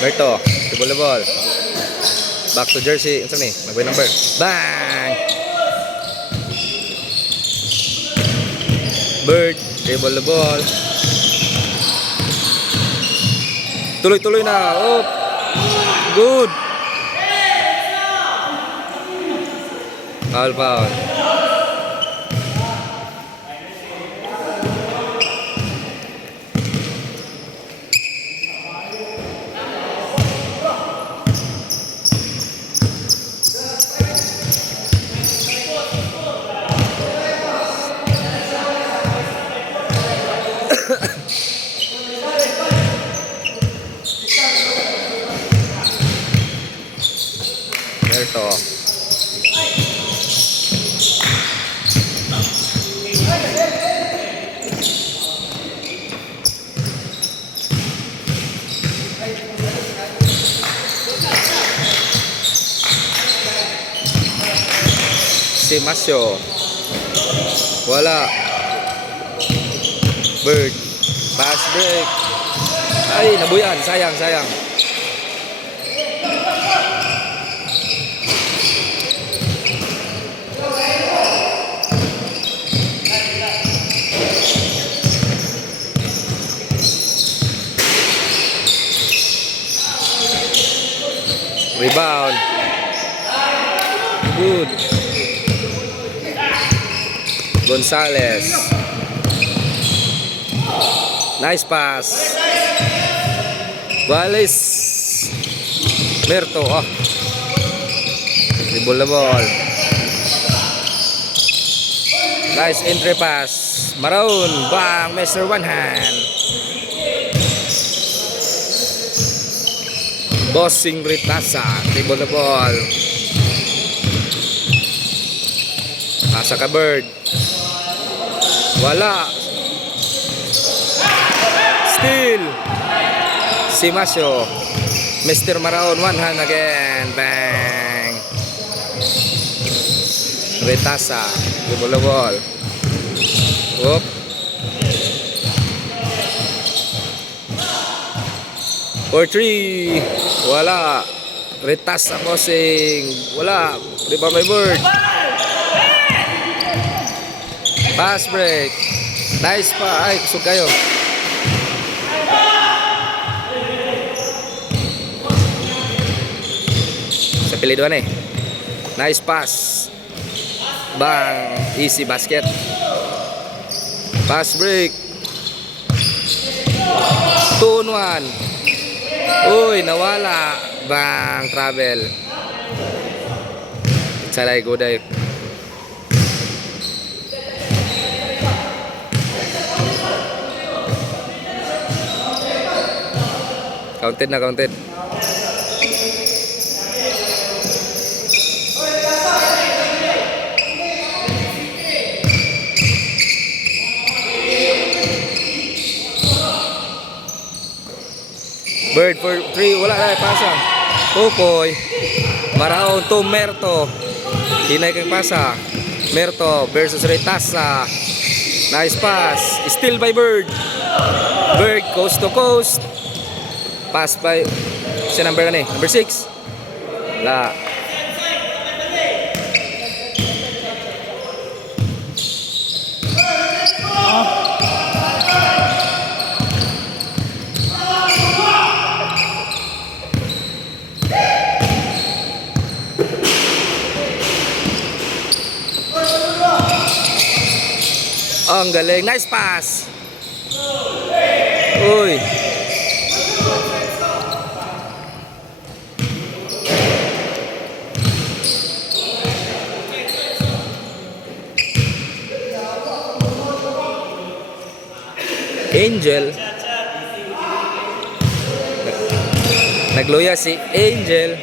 Berto, table the ball. Back to jersey. Ano ni? Mag-way number. Bang! Bird, table the ball. Tuloy-tuloy na. Oh. Good. Foul. Berto. Si Masyo. Wala. Bird. Pass break. Ay, nabuyan. Sayang. Rebound. Good. Gonzales. Nice pass. Wallace. Berto. Dribble the ball. Nice entry pass. Maroon. Bang. Mr. One Hand. Bossing Ritasa. Dribble the ball. Pasa ka Bird. Wala. Steal. Si Masyo. Mr. Maraon. One hand again. Bang. Ritasa. Dribble the ball. Whoop. For 3. Wala. Ritasa bossing. Wala. Rebound by Bird. Pass break. Nice pa. Ay, kusog kayo. Sa piliduan Nice pass. Bang. Easy basket. Pass break. 2-on-1. Uy, nawala. Bang. Travel. Salay, goday. Counted na. Bird for 3. Wala na. Pasa. Tupoy. Maraon to Merto. Hinay kang pasa. Merto versus Ritasa. Nice pass. Still by Bird. Bird coast to coast. Pass by si number number 6. La. Ang galing. Nice pass. Uy. Angel. Nagluya si Angel.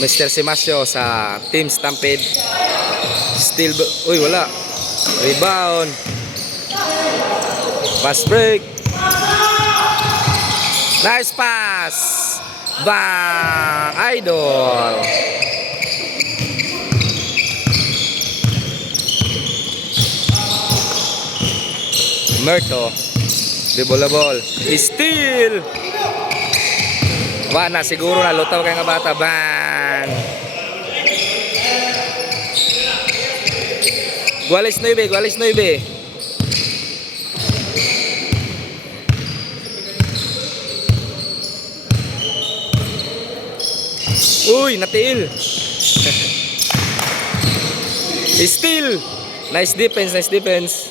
Mr. Simasyo sa Team Stampede. Still, uy, wala. Rebound. Pass break. Nice pass. Bang! Idol. Merto. Dribble the ball. Steal. Wala siguro na lutaw kay nga bata. Bang. Gualis 9, Gualis 9. Uy, natiil. Steal. Nice defense, nice defense.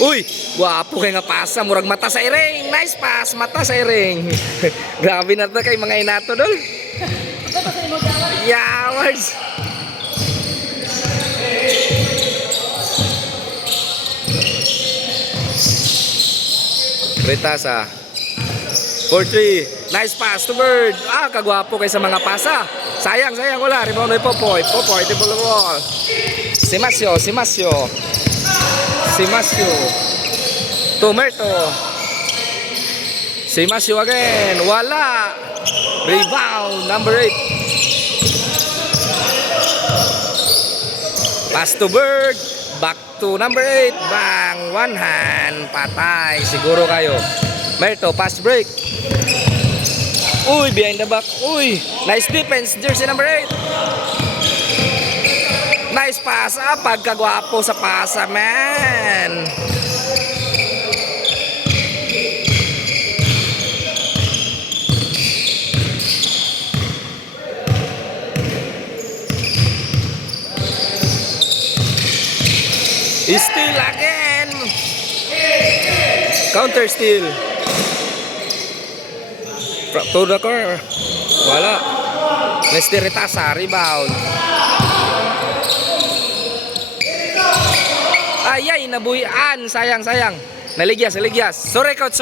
Uy, guwapo kay nga pasa, murag mata sa iring. Nice pass, mata sa iring. Grabe na to kay mga inato dol. Yawards. Retasa. 4-3. Nice pass to Bird. Kagwapo kay sa mga pasa. Sayang, wala. Rebound ay Popoy. Popoy, table the ball. Si Masio. Tomerto. Si Masio again. Wala. Rebound. Number 8. Pass to Bird. Back to number 8. Bang. One hand. Patay. Siguro kayo. Merto. Pass break. Uy. Behind the back. Uy. Nice defense. Jersey number 8. Nice pass. Pagkagwapo sa pasa, man. Steal again. Counter steal. To the corner. Wala. Lester Retasa. Rebound. Ay, nabuhian. Sayang. Naligyas. Sorry, coach.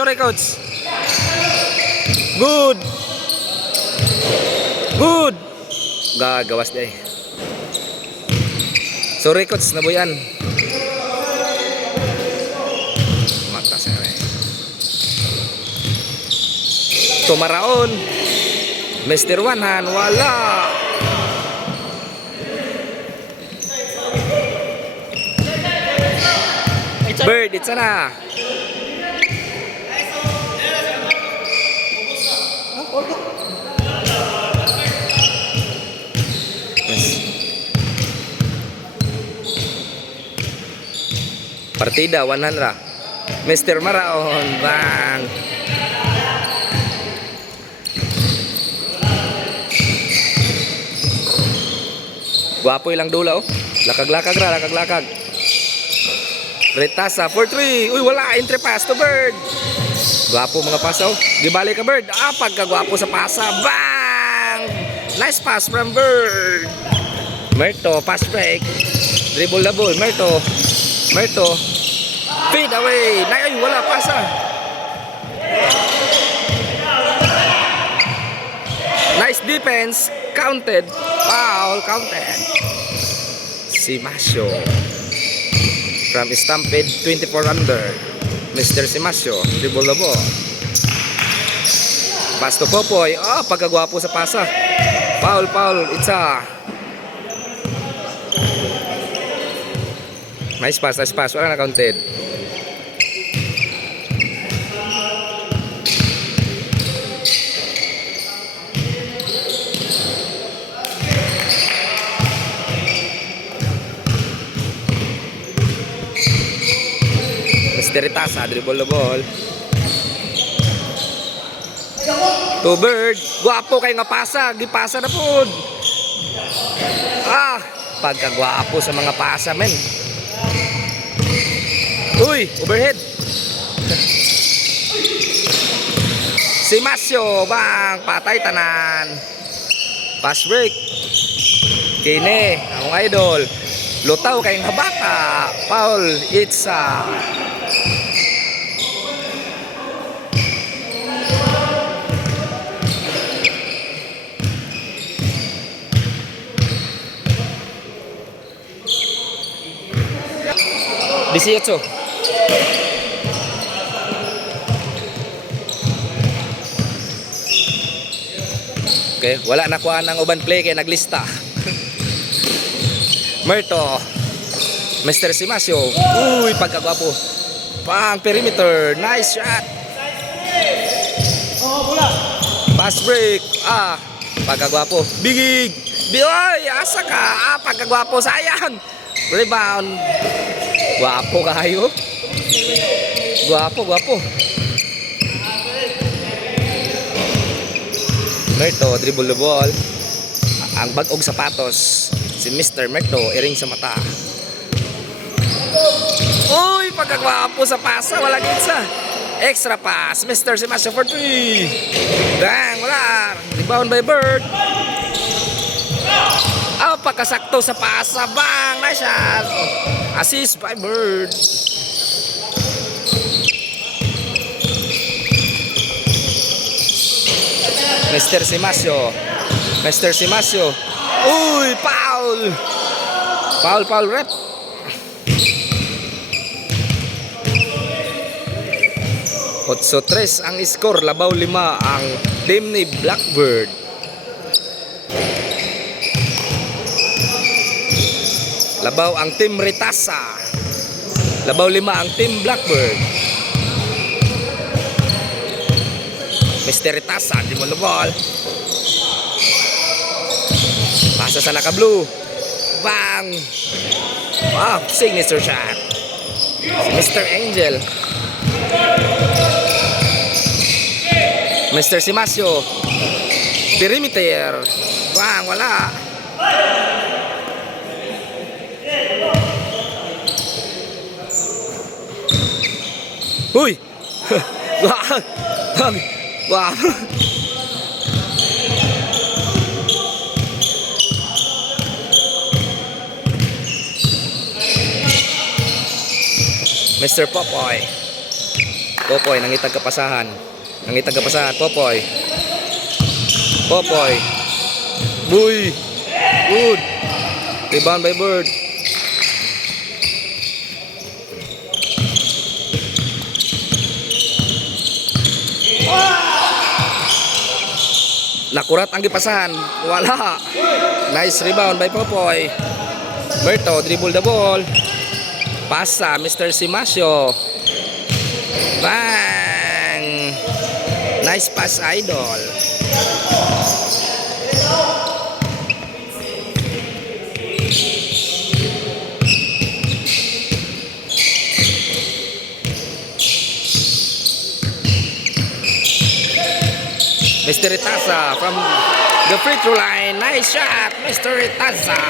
Good. Gagawas day. Sorry, coach. Nabuhian. Mata sa Tumaraon. Mr. Wanhan. Wala. Bird, it's na. Partida 100. Mr. Maraon, bang. Guwapo ilang dula oh. Lakag. Retasa 4-3. Uy, wala. Entry pass to Bird. Guwapo mga pasaw. Gibali ka Bird. Pagkagwapo sa pasa. Bang! Nice pass from Bird. Merto, pass break. Dribble the ball. Merto. Feed away. Ay, wala pasa. Nice defense. Counted. Foul. Counted. Si Masio. From Stampede 24 under. Mr. Simasio. Dribble the ball. Pass to Popoy. Pagkagwapo sa pasa. Foul. It's a nice pass. Wala na counted. Retasa, dribble the ball. To Bird. Guwapo kay nga pasa. Gipasa na po. Pagkagwapo sa mga pasa, men. Uy, overhead. Si Masio, bang. Patay tanan. Pass break. Kine, akong idol. Lutaw kay nga bata. Foul. It's a Disiecho. Okay, wala na kuha ng uban play kay naglista. Merto. Mr. Simasio. Uy, pagkagwapo. Pang perimeter. Nice shot. Pass break. Pagkagwapo. Bigig. Oy, asa ka. Pagkagwapo. Sayang. Rebound. Gwapo kayo. Gwapo. Merto, dribble the ball. Ang bag-og sapatos. Si Mr. Merto, iring sa mata. Uy, pagkagwapo sa pasa. Walang itsa. Extra pass. Mr. Simasio for 3. Dang, wala. Rebound by Bird. Pagkasakto sa pasa. Bang, nice shot. Assist by Bird. Mr. Simasio. Uy, foul. Foul rep. Otso 3 ang score, labaw 5 ang team ni Blackbird. Labaw ang team Ritasa. Labaw 5 ang team Blackbird. Mr. Ritasa, di mo ball. Pasa sa naka-blue. Bang! Signature shot. Si Mr. Angel. Mr. Simasio. Perimeter. Bang, wala. Huy! Wow! Mr. Popoy. Nangitag kapasahan. Popoy. Boy. Good. Rebound by Bird. Nakurat ang gipasahan. Wala. Nice rebound by Popoy. Berto, dribble the ball. Pasa, Mr. Simasio. Bang! Nice pass, Idol. Mr. Ritasa from the free throw line. Nice shot, Mr. Ritasa.